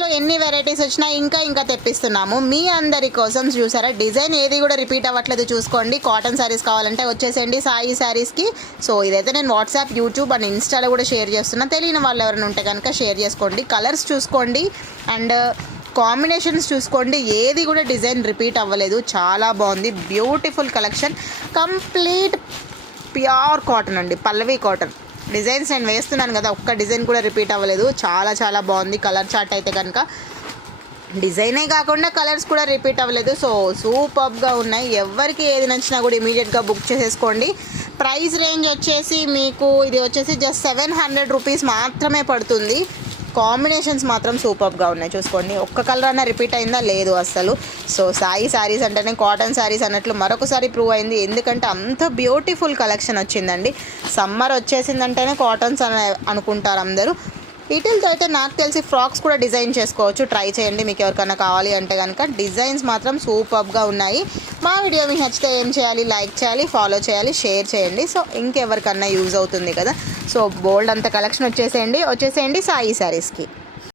లో ఎన్ని వెరైటీస్ వచ్చినా ఇంకా తెప్పిస్తున్నాము మీ అందరి కోసం. చూసారా డిజైన్ ఏది కూడా రిపీట్ అవ్వట్లేదు. చూసుకోండి. కాటన్ శారీస్ కావాలంటే వచ్చేసేయండి సాయి శారీస్కి. సో ఇదైతే నేను వాట్సాప్, యూట్యూబ్ అండ్ ఇన్స్టాలో కూడా షేర్ చేస్తున్నా. తెలియని వాళ్ళు ఎవరైనా ఉంటే కనుక షేర్ చేసుకోండి. కలర్స్ చూసుకోండి అండ్ కాంబినేషన్స్ చూసుకోండి. ఏది కూడా డిజైన్ రిపీట్ అవ్వలేదు. చాలా బాగుంది. Beautiful collection. Complete pure cotton అండి, పల్లవి కాటన్. డిజైన్స్ నేను వేస్తున్నాను కదా, ఒక్క డిజైన్ కూడా రిపీట్ అవ్వలేదు. చాలా బాగుంది. కలర్ చార్ట్ అయితే కనుక డిజైనే కాకుండా కలర్స్ కూడా రిపీట్ అవ్వలేదు. సో సూపర్గా ఉన్నాయి. ఎవరికి ఏది నచ్చినా కూడా ఇమీడియట్గా బుక్ చేసేసుకోండి. ప్రైస్ రేంజ్ వచ్చేసి మీకు ఇది వచ్చేసి జస్ట్ 700 రూపీస్ మాత్రమే పడుతుంది. కాంబినేషన్స్ మాత్రం సూపర్గా ఉన్నాయి. చూసుకోండి. ఒక్క కలర్ అన్నా రిపీట్ అయిందా? లేదు అస్సలు. సో సాయి శారీస్ అంటేనే కాటన్ శారీస్ అన్నట్లు మరొకసారి ప్రూవ్ అయింది. ఎందుకంటే అంత బ్యూటిఫుల్ కలెక్షన్ వచ్చిందండి. సమ్మర్ వచ్చేసిందంటేనే కాటన్స్ అని అనుకుంటారు అందరూ. వీటితో అయితే నాకు తెలిసి ఫ్రాక్స్ కూడా డిజైన్ చేసుకోవచ్చు. ట్రై చేయండి మీకు ఎవరికైనా కావాలి అంటే కనుక. డిజైన్స్ మాత్రం సూపర్గా ఉన్నాయి. మా వీడియో మీకు నచ్చితే ఏం చేయాలి? లైక్ చేయాలి, ఫాలో చేయాలి, షేర్ చేయండి. సో ఇంకెవరికన్నా యూజ్ అవుతుంది కదా. సో బోల్డ్ అంత కలెక్షన్ వచ్చేసేయండి సాయి శారీస్కి.